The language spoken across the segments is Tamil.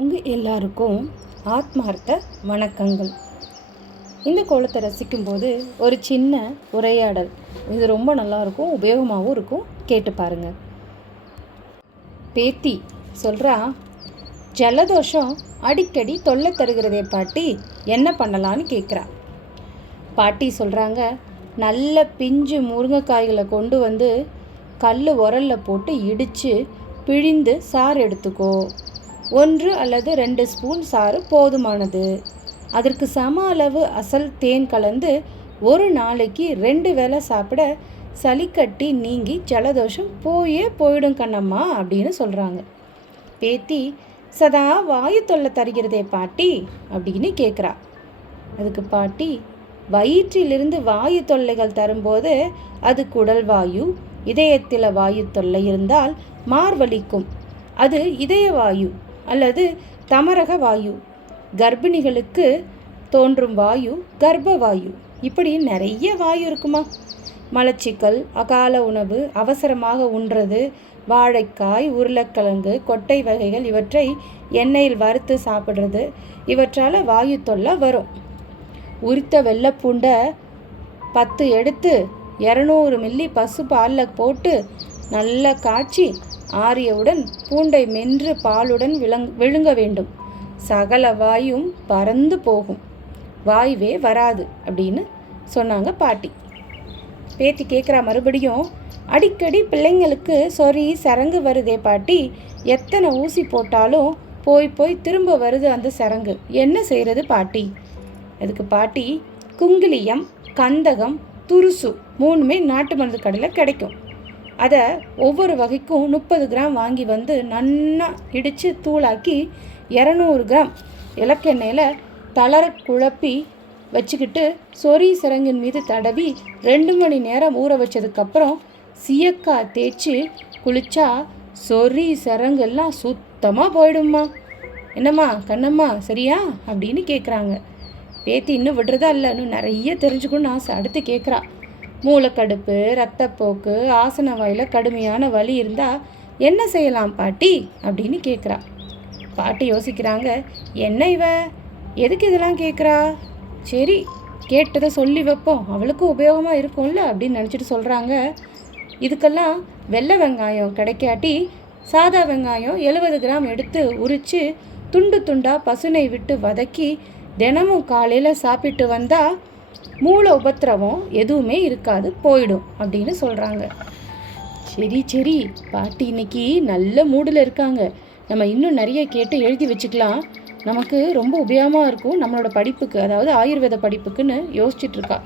உங்கள் எல்லாருக்கும் ஆத்மார்த்த வணக்கங்கள். இந்த கோலத்தை ரசிக்கும்போது ஒரு சின்ன உரையாடல், இது ரொம்ப நல்லாயிருக்கும், உபயோகமாகவும் இருக்கும். கேட்டு பாருங்கள். பேத்தி சொல்கிறா, ஜலதோஷம் அடிக்கடி தொல்லை தருகிறதே பாட்டி, என்ன பண்ணலான்னு கேட்குறா. பாட்டி சொல்கிறாங்க, நல்ல பிஞ்சு முருங்கைக்காய்களை கொண்டு வந்து கல் உரலில் போட்டு இடித்து பிழிந்து சாறு எடுத்துக்கோ. 1 அல்லது 2 ஸ்பூன் சாறு போதுமானது. அதற்கு சம அளவு அசல் தேன் கலந்து ஒரு நாளைக்கு 2 வேளை சாப்பிட சளிக்கட்டி நீங்கி ஜலதோஷம் போயிடும் கண்ணம்மா அப்படின்னு சொல்கிறாங்க. பேத்தி, சதா வாயு தொல்லை தருகிறதே பாட்டி அப்படின்னு கேட்குறா. அதுக்கு பாட்டி, வயிற்றிலிருந்து வாயு தொல்லைகள் தரும்போது அது குடல் வாயு, இதயத்தில் வாயு தொல்லை இருந்தால் மார்வலிக்கும், அது இதய வாயு அல்லது தமரக வாயு. கர்ப்பிணிகளுக்கு தோன்றும் வாயு கர்ப்ப வாயு. இப்படி நிறைய வாயு இருக்குமா. மலச்சிக்கல், அகால உணவு, அவசரமாக உண்றது, வாழைக்காய், உருளைக்கிழங்கு, கொட்டை வகைகள் இவற்றை எண்ணெயில் வறுத்து சாப்பிட்றது, இவற்றால் வாயு தொல்லை வரும். உரித்த வெள்ளைப்பூண்டை 10 எடுத்து 200 மில்லி பசு பாலில் போட்டு நல்லா காய்ச்சி ஆறியவுடன் பூண்டை மென்று பாலுடன் விழுங்க வேண்டும். சகல வாயும் பறந்து போகும், வாயுவே வராது அப்படின்னு சொன்னாங்க பாட்டி. பேத்தி கேட்குறா மறுபடியும், அடிக்கடி பிள்ளைங்களுக்கு சொறி சரங்கு வருதே பாட்டி, எத்தனை ஊசி போட்டாலும் போய் திரும்ப வருது அந்த சரங்கு, என்ன செய்கிறது பாட்டி? அதுக்கு பாட்டி, குங்கிலியம், கந்தகம், துருசு 3மே நாட்டு மருந்து கடையில் கிடைக்கும். அதை ஒவ்வொரு வகைக்கும் 30 கிராம் வாங்கி வந்து நன்னா இடித்து தூளாக்கி 200 கிராம் இலக்கெண்ணெயில் தளர குழப்பி வச்சுக்கிட்டு சொறி சரங்கின் மீது தடவி 2 மணி நேரம் ஊற வச்சதுக்கப்புறம் சீயக்காய் தேய்ச்சி குளிச்சா சொறி சரங்கெல்லாம் சுத்தமாக போயிடும்மா. என்னம்மா கண்ணம்மா, சரியா அப்படின்னு கேட்குறாங்க. பேத்தி இன்னும் விடுறதா இல்லை, இன்னும் நிறைய தெரிஞ்சுக்கணும்னு ஆசை. அடுத்து கேட்குறா, மூளைக்கடுப்பு, இரத்தப்போக்கு, ஆசன வாயில் கடுமையான வலி இருந்தால் என்ன செய்யலாம் பாட்டி அப்படின்னு கேட்குறா. பாட்டி யோசிக்கிறாங்க, என்ன இவ எதுக்கு இதெல்லாம் கேட்குறா, சரி கேட்டதை சொல்லி வைப்போம், அவளுக்கும் உபயோகமாக இருக்கும்ல அப்படின்னு நினச்சிட்டு சொல்கிறாங்க. இதுக்கெல்லாம் வெள்ளை வெங்காயம் கிடைக்காட்டி சாதா வெங்காயம் 70 கிராம் எடுத்து உரித்து துண்டு துண்டாக பசுனை விட்டு வதக்கி தினமும் காலையில் சாப்பிட்டு வந்தால் மூளை உபத்திரவம் எதுவுமே இருக்காது, போயிடும் அப்படின்னு சொல்கிறாங்க. சரி பாட்டி இன்னைக்கு நல்ல மூடில் இருக்காங்க, நம்ம இன்னும் நிறைய கேட்டு எழுதி வச்சுக்கலாம், நமக்கு ரொம்ப உபயோகமாக இருக்கும் நம்மளோட படிப்புக்கு, அதாவது ஆயுர்வேத படிப்புக்குன்னு யோசிச்சுட்ருக்கா.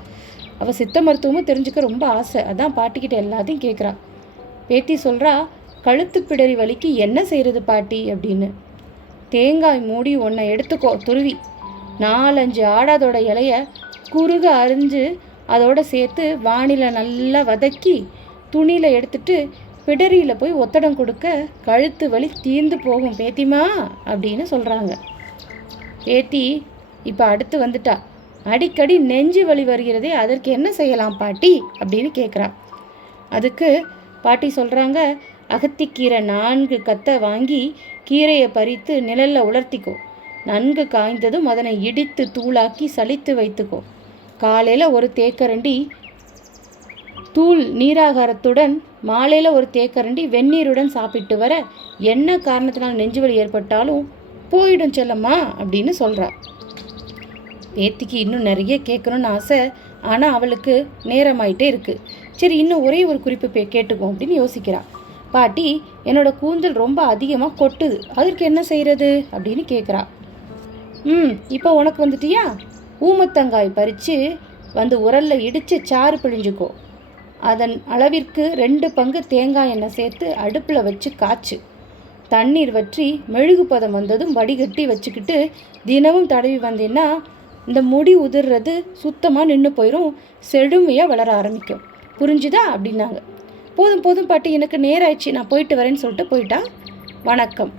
அவள் சித்த மருத்துவமும் தெரிஞ்சுக்க ரொம்ப ஆசை, அதான் பாட்டிக்கிட்ட எல்லாத்தையும் கேட்குறா. பேத்தி சொல்கிறா, கழுத்து பிடரி வலிக்கு என்ன செய்கிறது பாட்டி அப்படின்னு. தேங்காய் மூடி ஒன்றை எடுத்துக்கோ, துருவி 4-5 ஆடாதோட இலைய குறுக அரிஞ்சு அதோடு சேர்த்து வானில நல்லா வதக்கி துணியில் எடுத்துட்டு பிடரியில் போய் ஒத்தடம் கொடுக்க கழுத்து வலி தீர்ந்து போகும் பேத்திமா அப்படின்னு சொல்கிறாங்க. பேத்தி இப்போ அடுத்து வந்துட்டா, அடிக்கடி நெஞ்சு வலி வருகிறதே, அதற்கு என்ன செய்யலாம் பாட்டி அப்படின்னு கேட்குறா. அதுக்கு பாட்டி சொல்கிறாங்க, அகத்திக்கீரை 4 கத்தை வாங்கி கீரையை பறித்து நிழலில் உலர்த்திக்கோ. நன்கு காய்ந்ததும் அதனை இடித்து தூளாக்கி சலித்து வைத்துக்கோ. காலையில் ஒரு தேக்கரண்டி தூள் நீராகாரத்துடன் மாலையில் ஒரு தேக்கரண்டி வெந்நீருடன் சாப்பிட்டு வர என்ன காரணத்தினால் நெஞ்சுவலி ஏற்பட்டாலும் போயிடும் செல்லம்மா அப்படின்னு சொல்கிறா. பேத்திக்கு இன்னும் நிறைய கேட்கணும்னு ஆசை, ஆனால் அவளுக்கு நேரமாயிட்டே இருக்குது. சரி, இன்னும் ஒரே ஒரு குறிப்பு கேட்டுக்குவோம் அப்படின்னு யோசிக்கிறா. பாட்டி, என்னோட கூந்தல் ரொம்ப அதிகமாக கொட்டுது, அதற்கு என்ன செய்கிறது அப்படின்னு கேட்குறா. இப்போ உனக்கு வந்துட்டியா, ஊமத்தங்காய் பறித்து வந்து உரலில் இடித்து சாறு பிழிஞ்சுக்கோ. அதன் அளவிற்கு 2 பங்கு தேங்காய் எண்ணெய் சேர்த்து அடுப்பில் வச்சு காய்ச்சு தண்ணீர் வற்றி மெழுகு பதம் வந்ததும் வடிகட்டி வச்சுக்கிட்டு தினமும் தடவி வந்தீங்கன்னா இந்த முடி உதிர்றது சுத்தமாக நின்று போயிடும், செழுமையாக வளர ஆரம்பிக்கும். புரிஞ்சுதா அப்படின்னாங்க. போதும் பாட்டி, எனக்கு நேரம் ஆயிடுச்சு, நான் போயிட்டு வரேன்னு சொல்லிட்டு போயிட்டா. வணக்கம்.